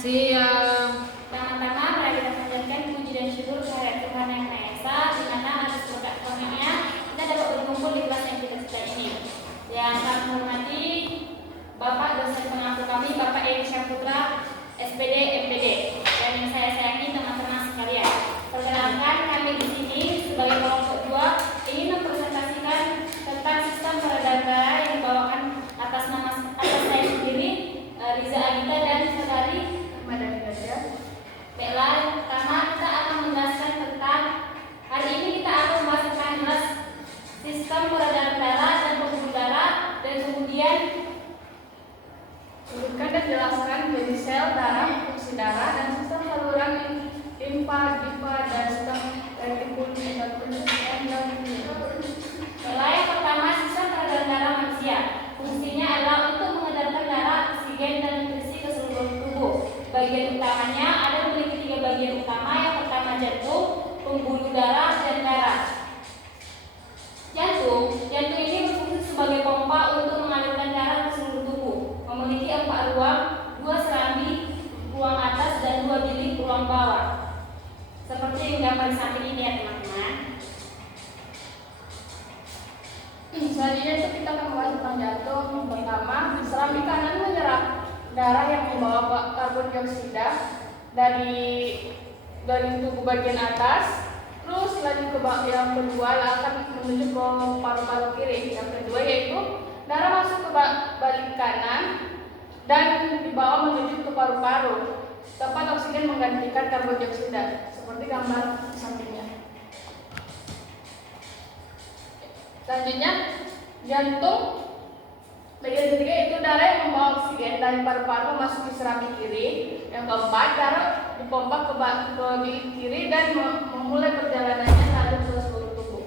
Siang. Pertama-tama mari kita panjatkan puji dan syukur kehadirat Tuhan Yang Maha Esa, di mana atas berkat karunia kita dapat berkumpul di kelas yang kita sedang ini. Yang kami hormati Bapak dosen pengampu kami, Bapak Edi Syahputra, SPD, MPD, dan yang saya sayangi teman-teman sekalian. Perkenalkan, kami di sini sebagai kelompok 2 ingin mempresentasikan tentang sistem peredaran darah yang dibawakan atas saya sendiri, Riza Agita dan saudari Madani Gajah. Baiklah, yang pertama kita akan menjelaskan tentang hari ini kita akan membahas tentang jelas sistem peredaran darah dan pembuluh darah, dan kemudian Sebutkan dan jelaskan jadi sel darah, fungsi darah, dan sistem saluran limfa, dipa, dan sistem retikulum endotelin. baiklah, yang pertama sistem peredaran darah manusia. Fungsinya adalah untuk mengedarkan darah, oksigen, dan nutrisi ke seluruh tubuh. Bagian utamanya ada memiliki 3 bagian utama. Yang pertama jantung, pembuluh darah, dan darah. Jantung ini berfungsi sebagai pompa untuk mengalirkan darah ke seluruh tubuh. Memiliki 4 ruang, 2 serambi, ruang atas, dan 2 bilik ruang bawah. Seperti yang gambar di samping ini ya teman-teman. Selanjutnya itu kita akan membahas tentang jantung. Yang pertama, serambi kanan menyerap darah yang membawa karbon dioksida dari tubuh bagian atas. Terus lanjut ke yang kedua akan menuju ke paru-paru kiri. Yang kedua yaitu darah masuk ke balik kanan dan dibawa menuju ke paru-paru. Tempat oksigen menggantikan karbon dioksida, seperti gambar sampingnya. Selanjutnya jantung bagian ketiga itu darah yang membawa oksigen dari paru-paru masuk ke serambi kiri. Yang keempat, darah dipompa ke bilik kiri dan memulai perjalanannya lalu ke seluruh tubuh.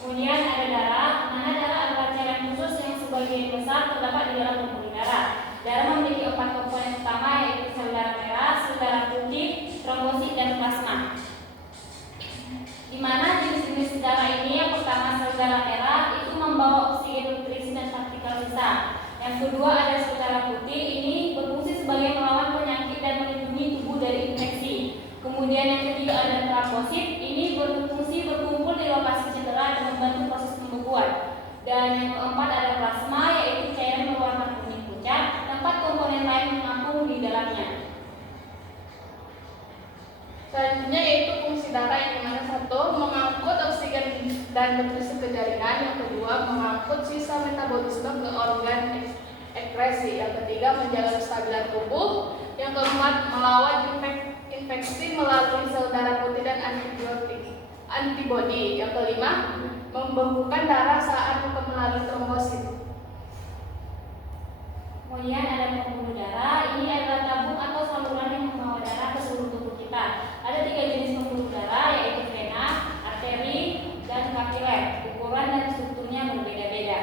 Kemudian ada darah, mana darah adalah cairan khusus yang sebagian besar terdapat di dalam pembuluh darah. Darah memiliki 4 komponen utama, yaitu sel darah merah, sel darah putih, trombosit, dan plasma. Di mana jenis-jenis darah ini, yang pertama sel darah merah itu membawa oksigen, nutrisi, dan partikel sisa. Yang kedua ada sel darah putih, ini berfungsi sebagai melawan penyakit dan melindungi tubuh dari infeksi. Kemudian yang ketiga ada trombosit, ini berfungsi berkumpul di lokasi cedera dan membantu proses pembekuan. Dan yang keempat ada plasma, yaitu cairan berwarna kuning pucat, tempat komponen lain mengapung di dalamnya. Selanjutnya yaitu fungsi darah, yang dimana satu mengangkut oksigen dan nutrisi ke jaringan, yang kedua mengangkut sisa metabolisme ke organ ekskresi, yang ketiga menjaga kestabilan tubuh, yang keempat melawan infeksi melalui sel darah putih dan antibodi, yang kelima membekukan darah saat melalui trombosit. Kemudian ada pembuluh darah, ini adalah tabung atau saluran yang membawa darah ke seluruh tubuh kita. Ada 3 jenis pembuluh darah, yaitu vena, arteri, dan kapiler. Ukuran dan strukturnya berbeda-beda.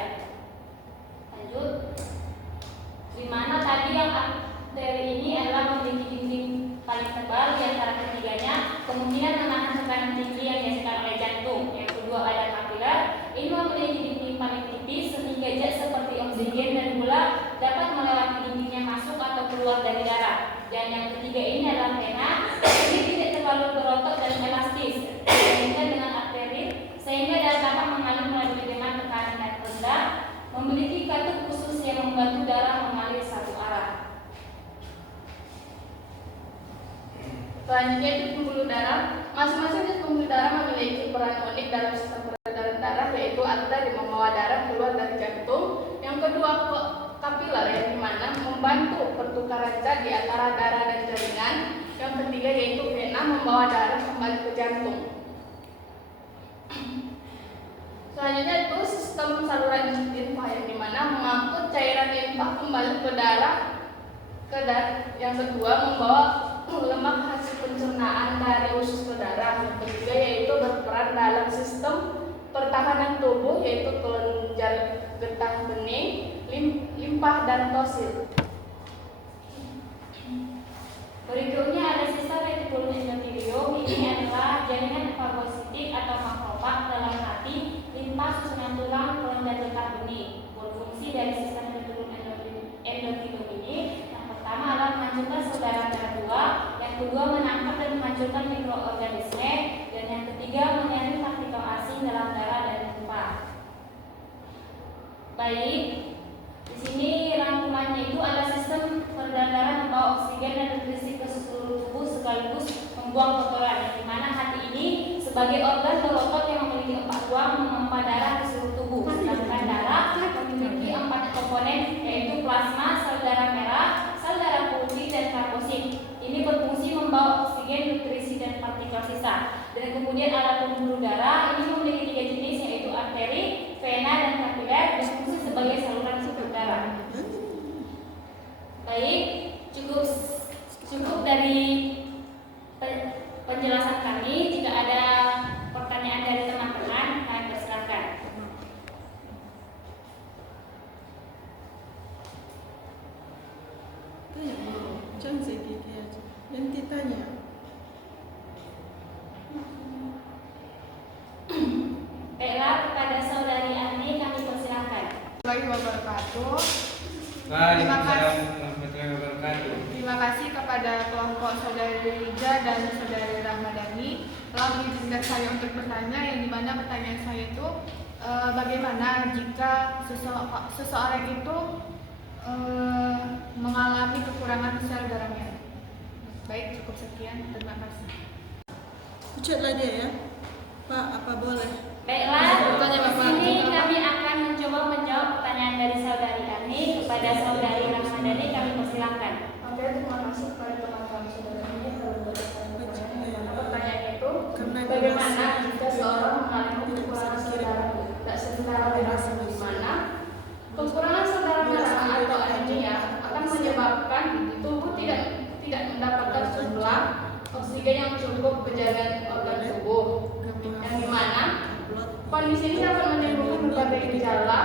Lanjut, di mana tadi yang arteri ini adalah memiliki dinding paling tebal di antara ketiganya, kemungkinan menahan tekanan tinggi yang dihasilkan oleh jantung. Yang kedua ada kapiler, ini memiliki dinding paling tipis sehingga zat seperti oksigen dan gula dapat melewati dindingnya masuk atau keluar dari darah. Dan yang ketiga ini adalah vena, ini tidak terlalu berotot dan elastis sehingga dengan arteri, sehingga darah dapat mengalir melalui dengan tekanan yang rendah, memiliki katup khusus yang membantu darah mengalir satu arah. Selanjutnya itu pembuluh darah. Masing-masing jenis pembuluh darah memiliki peran unik dalam sistem peredaran darah, yaitu arteri membawa darah keluar dari jantung. Yang kedua kapiler, yang dimana membantu pertukaran zat di antara darah dan jaringan. Yang ketiga yaitu vena membawa darah kembali ke jantung. Selanjutnya itu sistem saluran limfa, yang dimana mengangkut cairan limfa kembali ke darah. Yang kedua membawa lemak hasil pencernaan dari usus ke darah. Yang ketiga yaitu berperan dalam sistem pertahanan tubuh, yaitu kelenjar getah bening, limpa, dan tosil. Berikutnya ada sistem retikulum endothelium. Ini adalah jaringan fagositik atau makrofag dalam hati, limpa, susunan tulang, kelenjar getah bening. Berfungsi dari sistem retikulum endothelium ini, yang pertama Baik, di sini rangkumannya itu adalah sistem peredaran darah membawa oksigen dan nutrisi ke seluruh tubuh sekaligus membuang kotoran. Di mana hati ini sebagai organ berotot yang memiliki 4 ruang memompa darah ke seluruh tubuh. Sedangkan darah memiliki 4 komponen yaitu plasma, sel darah merah, sel darah putih, dan karbosit. Ini berfungsi membawa oksigen, nutrisi, dan partikel sisa. Dan kemudian alat pembuluh darah ini memiliki 3 jenis yaitu arteri, vena, dan kapiler, berfungsi sebagai saluran sumber darah. Baik, cukup dari penjelasan kami. Jika ada pertanyaan dari teman-teman, kami persilakan. Tanya dulu, jangan sedikit aja. Nanti tanya. Baiklah, kepada saudari Ani kami persilakan. Warahmatullahi wabarakatuh. Waalaikumsalam warahmatullahi wabarakatuh. Terima kasih kepada kelompok saudari Rija dan saudari Rahmadani telah mengizinkan saya untuk bertanya, yang dimana pertanyaan saya itu bagaimana jika seseorang itu mengalami kekurangan sel darahnya. Baik, cukup sekian. Terima kasih. Ucaplah dia ya. Pak, apa boleh? Baiklah, Bertanya, di Bapak. sini kami akan mencoba menjawab pertanyaan dari saudari Ani. Kepada saudari Rahmadani kami persilakan. Oke, terima kasih kepada teman-teman saudara ini telah memberikan pertanyaan. Pertanyaannya itu, bagaimana jika seorang mengalami kekurangan sel darah merah, di mana kekurangan sel darah merah atau anemia akan menyebabkan tubuh tidak mendapatkan jumlah oksigen yang cukup ke jaringan organ tubuh, yang dimana kondisi ini dapat menimbulkan berbagai gejala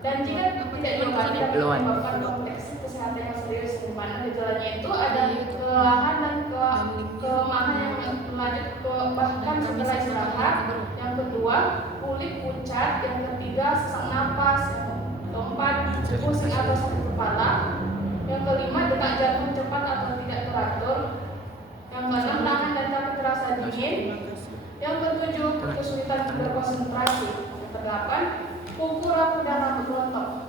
dan jika tidak diobati dapat menyebabkan kompleks kesehatan yang serius, di mana gejalanya itu ada kelelahan dan kelemahan yang lanjut ke bahkan setelah istirahat. Yang kedua, kulit pucat. Yang ketiga, sesak napas. Yang keempat, pusing atau sakit kepala. Yang kelima, detak jantung cepat atau tidak teratur. Yang keenam, tangan dan kaki terasa dingin. Yang ketujuh, kesulitan berkonsentrasi. Yang kedelapan, kuku rapuh dan rambut rontok.